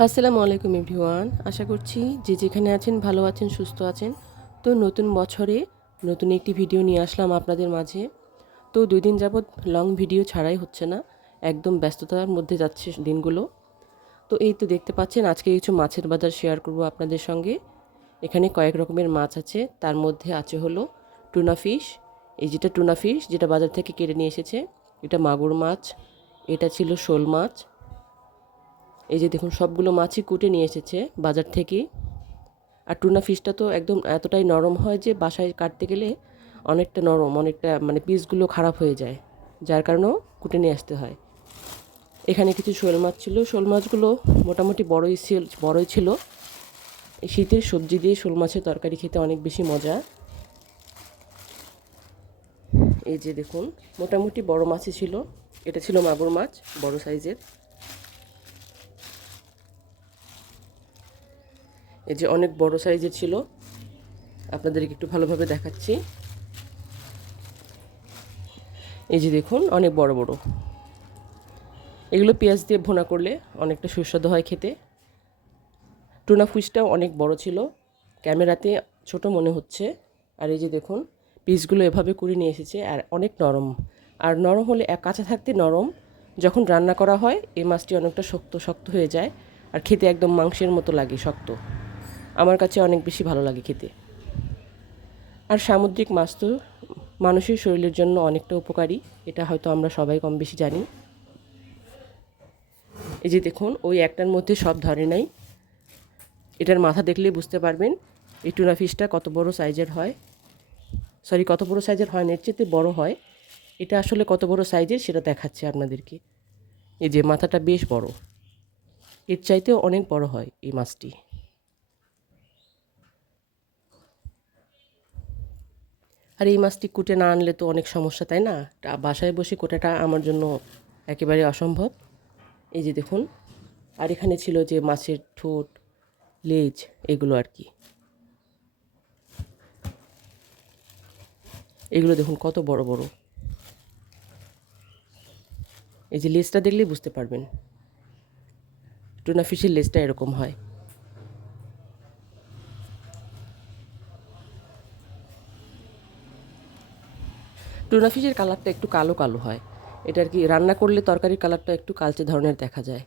আসসালামু আলাইকুম এভরিওয়ান। আশা করছি যে যেখানে আছেন ভালো আছেন, সুস্থ আছেন। তো নতুন বছরে নতুন একটি ভিডিও নিয়ে আসলাম আপনাদের মাঝে। তো ২ দিন যাবৎ লং ভিডিও ছাড়াই হচ্ছে না। একদম ব্যস্ততার মধ্যে যাচ্ছে দিনগুলো। তো এই তো দেখতে পাচ্ছেন আজকে কিছু মাছের বাজার শেয়ার করব আপনাদের সঙ্গে। এখানে কয়েক রকমের মাছ আছে। তার মধ্যে আছে হলো টুনা ফিশ। এই যেটা টুনা ফিশ যেটা বাজার থেকে কেটে নিয়ে এসেছে। এটা মাগুর মাছ। এটা ছিল শোল মাছ। এই যে দেখুন সবগুলো মাছই কুটে নিয়ে এসেছে বাজার থেকেই। আর টুনা ফিশটা তো একদম এতটাই নরম হয় যে বাসায় কাটতে গেলে অনেকটা নরম, অনেকটা মানে পিসগুলো খারাপ হয়ে যায়, যার কারণেও কুটে নিয়ে আসতে হয়। এখানে কিছু শোল মাছ ছিল। শোল মাছগুলো মোটামুটি বড়ই ছিল। এই শীতের সবজি দিয়ে শোল মাছের তরকারি খেতে অনেক বেশি মজা। এই যে দেখুন মোটামুটি বড় মাছই ছিল। এটা ছিল মাগুর মাছ, বড় সাইজের। এই যে অনেক বড় সাইজের ছিল, আপনাদেরকে একটু ভালোভাবে দেখাচ্ছি। এই যে দেখুন অনেক বড় বড়। এগুলো পেঁয়াজ দিয়ে ভুনা করলে অনেকটা সুস্বাদু হয় খেতে। টুনা ফিশটাও অনেক বড় ছিল, ক্যামেরাতে ছোট মনে হচ্ছে। আর এই যে দেখুন পিসগুলো এভাবে করে নিয়ে এসেছে, আর অনেক নরম। আর নরম হলে কাঁচা থাকতে নরম, যখন রান্না করা হয় এই মাছটি অনেকটা শক্ত শক্ত হয়ে যায়, আর খেতে একদম মাংসের মতো লাগে শক্ত। আমার কাছে অনেক বেশি ভালো লাগে খেতে। আর সামুদ্রিক মাছ তো মানুষের শরীরের জন্য অনেকটা উপকারী, এটা হয়তো আমরা সবাই কম বেশি জানি। এই যে দেখুন ওই একটার মধ্যে সব ধরে নাই। এটার মাথা দেখলেই বুঝতে পারবেন এই টুনা ফিশটা কত বড় সাইজের হয়। সরি, কত বড় সাইজের হয় না, এর চেয়ে বড় হয়। এটা আসলে কত বড় সাইজের সেটা দেখাচ্ছে আপনাদেরকে। এই যে মাথাটা বেশ বড়, এর চাইতেও অনেক বড় হয় এই মাছটি। আর এই মাছটি কুটে না আনলে তো অনেক সমস্যা, তাই না? বাসায় বসে কোটাটা আমার জন্য একেবারে অসম্ভব। এই যে দেখুন, আর এখানে ছিল যে মাছের ঠোঁট, লেজ, এগুলো আর কি। এগুলো দেখুন কত বড় বড়। এই যে লেজটা দেখলেই বুঝতে পারবেন টুনা ফিশের লেজটা এরকম হয়। টুনা ফিশের কালারটা একটু কালো কালো হয়। এটা আর কি রান্না করলে তরকারির কালারটা একটু কালচে ধরনের দেখা যায়।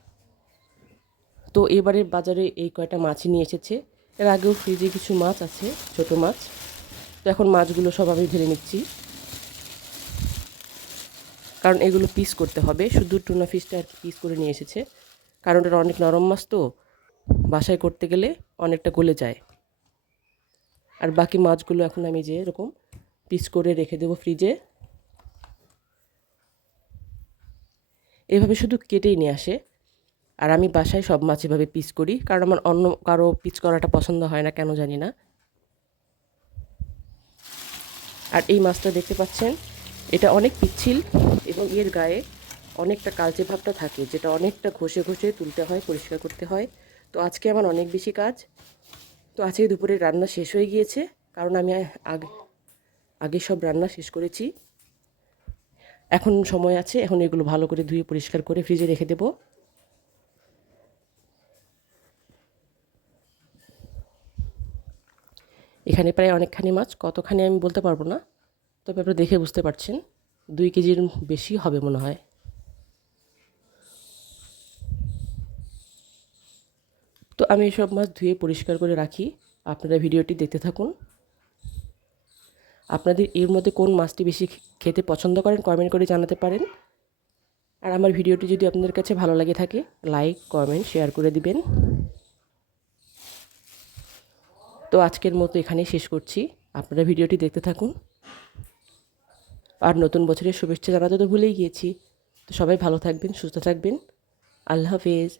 তো এবারের বাজারে এই কয়টা মাছই নিয়ে এসেছে। এর আগেও ফ্রিজে কিছু মাছ আছে, ছোট মাছ। তো এখন মাছগুলো সব আমি ঢেলে নিচ্ছি, কারণ এগুলো পিস করতে হবে। শুধু টুনা ফিশটা আর কি পিস করে নিয়ে এসেছে, কারণ এটা অনেক নরম মাছ তো বাসায় করতে গেলে অনেকটা গলে যায়। আর বাকি মাছগুলো এখন আমি যে এরকম পিস করে রেখে দেবো ফ্রিজে। এভাবে শুধু কেটেই নিয়ে আসে, আর আমি বাসায় সব মাছ এভাবে পিস করি, কারণ আমার অন্য কারো পিস করাটা পছন্দ হয় না, কেন জানি না। আর এই মাছটা দেখতে পাচ্ছেন, এটা অনেক পিচ্ছিল এবং এর গায়ে অনেকটা কালচে ভাবটা থাকে, যেটা অনেকটা ঘষে ঘষে তুলতে হয়, পরিষ্কার করতে হয়। তো আজকে আমার অনেক বেশি কাজ। তো আজকে দুপুরে রান্না শেষ হয়ে গিয়েছে, কারণ আমি আগে আগে সব রান্না শেষ করেছি। এখন সময় আছে, এখন এগুলো ভালো করে ধুয়ে পরিষ্কার করে ফ্রিজে রেখে দেবো। এখানে প্রায় অনেকখানি মাছ, কতখানি আমি বলতে পারবো না, তবে আপনারা দেখে বুঝতে পারছেন 2 কেজির বেশি হবে মনে হয়। তো আমি এসব মাছ ধুয়ে পরিষ্কার করে রাখি। আপনারা ভিডিওটি দেখতে থাকুন। আপনাদের এর মধ্যে কোন মাছটি বেশি খেতে পছন্দ করেন কমেন্ট করে জানাতে পারেন। আর আমার ভিডিওটি যদি আপনাদের কাছে ভালো লাগে থাকে, লাইক, কমেন্ট, শেয়ার করে দিবেন। তো আজকের মতো এখানেই শেষ করছি। আপনারা ভিডিওটি দেখতে থাকুন। আর নতুন বছরের শুভেচ্ছা জানাতে তো ভুলেই গিয়েছি। তো সবাই ভালো থাকবেন, সুস্থ থাকবেন। আল্লাহ হাফেজ।